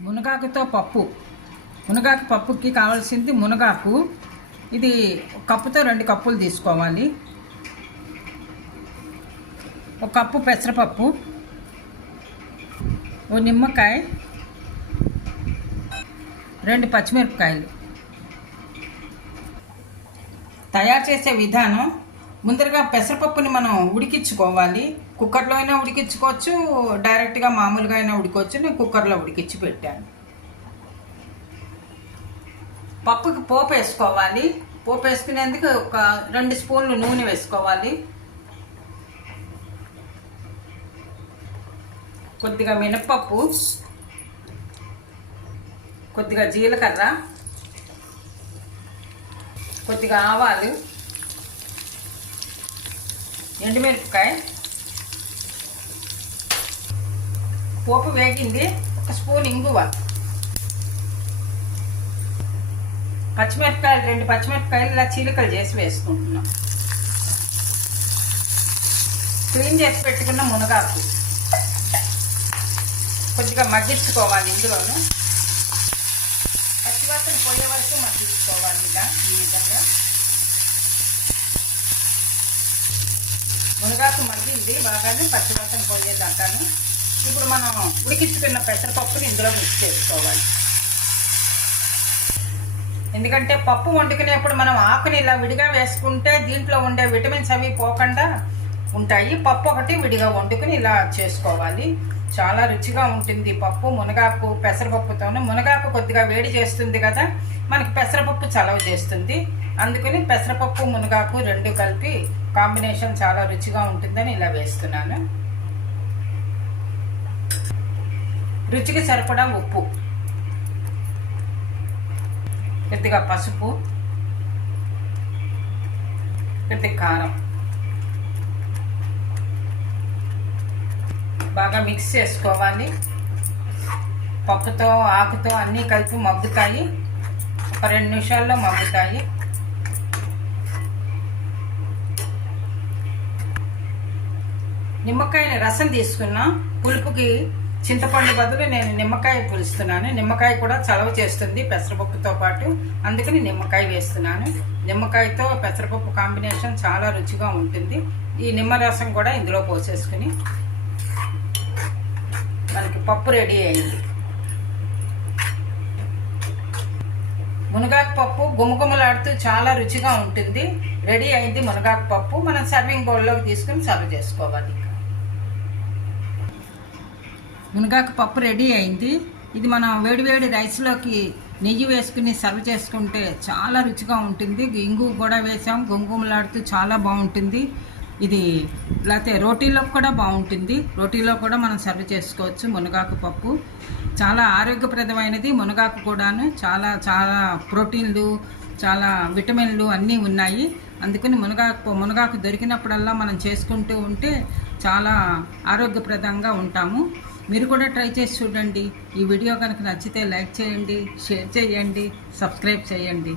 మునగాకుతో పప్పు. మునగాకు పప్పుకి కావాల్సింది మునగాకు. ఇది ఒక కప్పుతో రెండు కప్పులు తీసుకోవాలి. ఒక కప్పు పెసరపప్పు. ఓ నిమ్మకాయ. రెండు పచ్చిమిరపకాయలు. తయారు చేసే విధానం ముందరగా పెసరపప్పుని మనం ఉడికించుకోవాలి. కుక్కర్లో అయినా ఉడికించుకోవచ్చు డైరెక్ట్గా మామూలుగా అయినా ఉడికోవచ్చు. నేను కుక్కర్లో ఉడికించి పెట్టాను. పప్పుకి పోపు వేసుకోవాలి. పోపు వేసుకునేందుకు ఒక రెండు స్పూన్లు నూనె వేసుకోవాలి. కొద్దిగా మినప్పప్పు కొద్దిగా జీలకర్ర కొద్దిగా ఆవాలు ఎండుమిరపకాయ. పోపు వేగింది. ఒక స్పూన్ ఇంగువ. పచ్చిమిరపకాయలు రెండు పచ్చిమిరపకాయలు ఇలా చీలికలు చేసి వేసుకుంటున్నాం. క్లీన్ చేసి పెట్టుకున్న మునగాకు. కొద్దిగా మగ్గించుకోవాలి ఇందులోను. పచ్చివాసన పోయే వరకు మగ్గించుకోవాలి ఇలా ఈ విధంగా. మునగాకు మగ్గింది బాగానే పచ్చివాసన పోయేదాకాను ఇప్పుడు మనం ఉడికించుకున్న పెసరపప్పుని ఇందులో మిక్స్ చేసుకోవాలి. ఎందుకంటే పప్పు వండుకునేప్పుడు మనం ఆకుని ఇలా విడిగా వేసుకుంటే దీంట్లో ఉండే విటమిన్స్ అవి పోకుండా ఉంటాయి. పప్పు ఒకటి విడిగా వండుకుని ఇలా చేసుకోవాలి. చాలా రుచిగా ఉంటుంది పప్పు మునగాకు పెసరపప్పుతోను. మునగాకు కొద్దిగా వేడి చేస్తుంది కదా మనకి పెసరపప్పు చలవ చేస్తుంది. అందుకని పెసరపప్పు మునగాకు రెండు కలిపి కాంబినేషన్ చాలా రుచిగా ఉంటుందని ఇలా వేస్తున్నాను. రుచికి సరిపడా ఉప్పు. కొద్దిగా పసుపు. కొద్దిగా కారం. బాగా మిక్స్ చేసుకోవాలి. పప్పుతో ఆకుతో అన్నీ కలిపి మగ్గుతాయి. ఒక రెండు నిమిషాల్లో మగ్గుతాయి. నిమ్మకాయని రసం తీసుకున్నా పులుపుకి చింతపండు బదులు నేను నిమ్మకాయ పులుస్తున్నాను. నిమ్మకాయ కూడా చలవ చేస్తుంది పెసరపప్పుతో పాటు. అందుకని నిమ్మకాయ వేస్తున్నాను. నిమ్మకాయతో పెసరపప్పు కాంబినేషన్ చాలా రుచిగా ఉంటుంది. ఈ నిమ్మరసం కూడా ఇందులో పోసేసుకుని మనకి పప్పు రెడీ అయింది. మునగాకు పప్పు గుమగుమలాడుతూ చాలా రుచిగా ఉంటుంది. రెడీ అయింది మునగాకు పప్పు. మనం సర్వింగ్ బౌల్లోకి తీసుకుని సర్వ్ చేసుకోవాలి. మునగాకు పప్పు రెడీ అయింది. ఇది మనం వేడివేడి రైస్లోకి నెయ్యి వేసుకుని సర్వ్ చేసుకుంటే చాలా రుచిగా ఉంటుంది. ఇంగు కూడా వేసాం. గుంగుమలాడుతూ చాలా బాగుంటుంది. ఇది లేకపోతే రోటీలో కూడా బాగుంటుంది. రోటీలో కూడా మనం సర్వ్ చేసుకోవచ్చు మునగాకు పప్పు. చాలా ఆరోగ్యప్రదమైనది మునగాకు కూడాను. చాలా చాలా ప్రోటీన్లు చాలా విటమిన్లు అన్నీ ఉన్నాయి. అందుకని మునగాకు మునగాకు దొరికినప్పుడల్లా మనం చేసుకుంటూ ఉంటే చాలా ఆరోగ్యప్రదంగా ఉంటాము. మీరు కూడా ట్రై చేసి చూడండి. ఈ వీడియో కనుక నచ్చితే లైక్ చేయండి షేర్ చేయండి సబ్స్క్రైబ్ చేయండి.